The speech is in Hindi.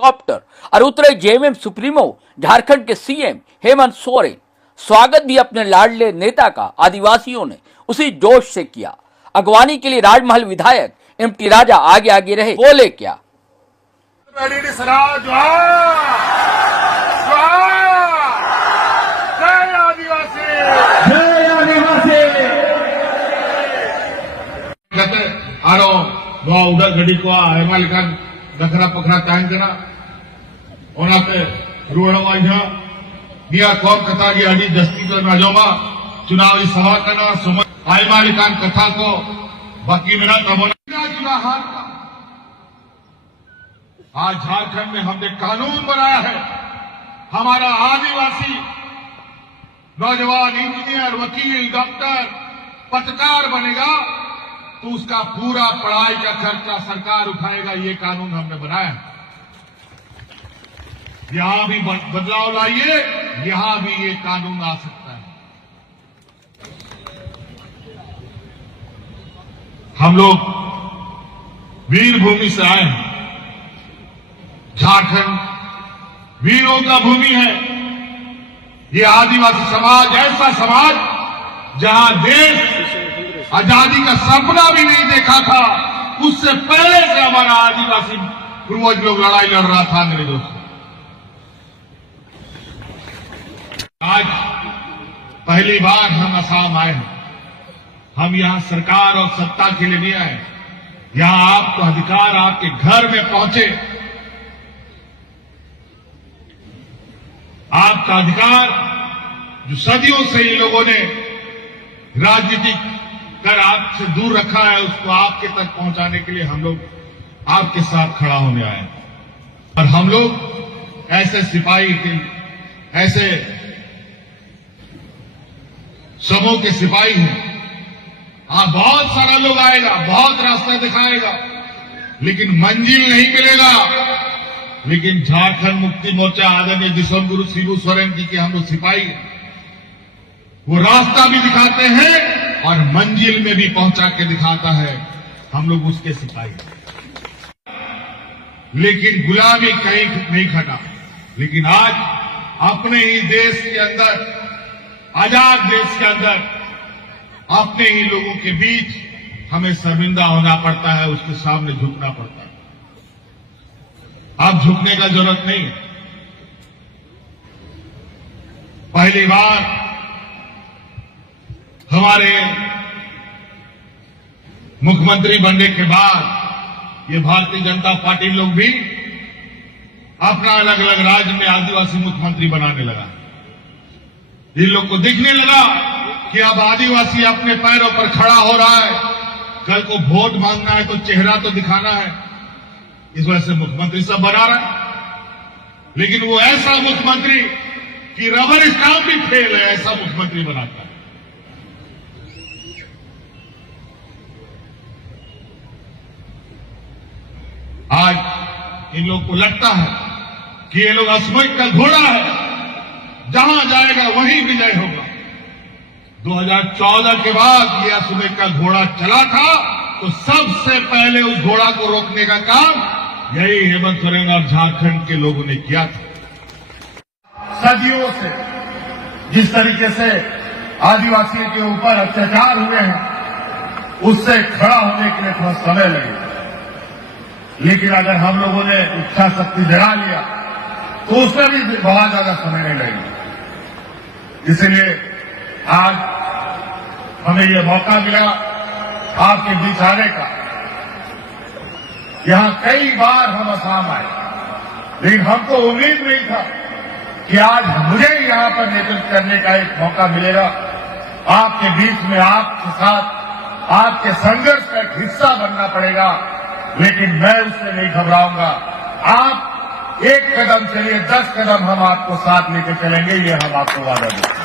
हेलीकॉप्टर और उतरे जेएमएम सुप्रीमो झारखंड के सीएम हेमंत सोरेन। स्वागत भी अपने लाडले नेता का आदिवासियों ने उसी जोश से किया। अगवानी के लिए राजमहल विधायक एमटी राजा आगे आगे रहे, बोले क्या। उधर घड़ी को आयमा लिखान दखरा पखरा तांग कना ओनाते रुवणवा निया कौम कथा की अड़ी दस्ती तो नाजोमा चुनावी सभा करना समय आयमा लिखान कथा को बाकी मेरा तमोना हार का। आज झारखंड में हमने कानून बनाया है, हमारा आदिवासी नौजवान इंजीनियर, वकील, डॉक्टर, पत्रकार बनेगा तो उसका पूरा पढ़ाई का खर्चा सरकार उठाएगा। ये कानून हमने बनाया है। यहां भी बदलाव लाइए, यहां भी ये कानून आ सकता है। हम लोग वीर भूमि से आए हैं। झारखंड वीरों का भूमि है। ये आदिवासी समाज ऐसा समाज जहां देश आजादी का सपना भी नहीं देखा था, उससे पहले से हमारा आदिवासी पूर्वज लोग लड़ाई लड़ रहा था अंग्रेजों से। आज पहली बार हम असम आए हैं। हम यहां सरकार और सत्ता के लिए नहीं आए, यहां आपको अधिकार आपके घर में पहुंचे। आपका अधिकार जो सदियों से इन लोगों ने राजनीतिक कर आपसे दूर रखा है, उसको आपके तक पहुंचाने के लिए हम लोग आपके साथ खड़ा होने आए हैं। और हम लोग ऐसे सिपाही के, ऐसे समूह के सिपाही हैं। आप बहुत सारा लोग आएगा, बहुत रास्ता दिखाएगा, लेकिन मंजिल नहीं मिलेगा। लेकिन झारखंड मुक्ति मोर्चा आदरणीय विश्वगुरु शिबू सोरेन जी के हम लोग सिपाही हैं। वो रास्ता भी दिखाते हैं और मंजिल में भी पहुंचा के दिखाता है। हम लोग उसके सिपाही हैं। लेकिन गुलामी कहीं नहीं खटा। लेकिन आज अपने ही देश के अंदर, आजाद देश के अंदर, अपने ही लोगों के बीच हमें शर्मिंदा होना पड़ता है, उसके सामने झुकना पड़ता है। अब झुकने का जरूरत नहीं। पहली बार हमारे मुख्यमंत्री बनने के बाद ये भारतीय जनता पार्टी लोग भी अपना अलग अलग राज्य में आदिवासी मुख्यमंत्री बनाने लगा। इन लोग को दिखने लगा कि अब आदिवासी अपने पैरों पर खड़ा हो रहा है। कल को वोट मांगना है तो चेहरा तो दिखाना है, इस वजह से मुख्यमंत्री सब बना रहा है। लेकिन वो ऐसा मुख्यमंत्री कि रबर स्टाम्प भी फेल है, ऐसा मुख्यमंत्री बनाता है। आज इन लोग को लगता है कि ये लोग अश्वत्थ का घोड़ा है, जहां जाएगा वहीं विजय होगा। 2014 के बाद ये अश्वत्थ का घोड़ा चला था, तो सबसे पहले उस घोड़ा को रोकने का काम यही हेमंत सोरेन और झारखंड के लोगों ने किया था। सदियों से जिस तरीके से आदिवासियों के ऊपर अत्याचार हुए हैं, उससे खड़ा होने के लिए थोड़ा समय लगेगा। लेकिन अगर हम लोगों ने इच्छा शक्ति जगा लिया तो उसमें भी बहुत ज्यादा समय नहीं लगेगा। इसलिए आज हमें यह मौका मिला आपके बीच आने का। यहां कई बार हम असम आए, लेकिन हमको उम्मीद नहीं था कि आज मुझे यहां पर नेतृत्व करने का एक मौका मिलेगा। आपके बीच में, आपके साथ, आपके संघर्ष का एक हिस्सा बनना पड़ेगा। लेकिन मैं उससे नहीं घबराऊंगा। आप एक कदम चलिए, 10 कदम हम आपको साथ लेकर चलेंगे, ये हम आपको वादा देते हैं।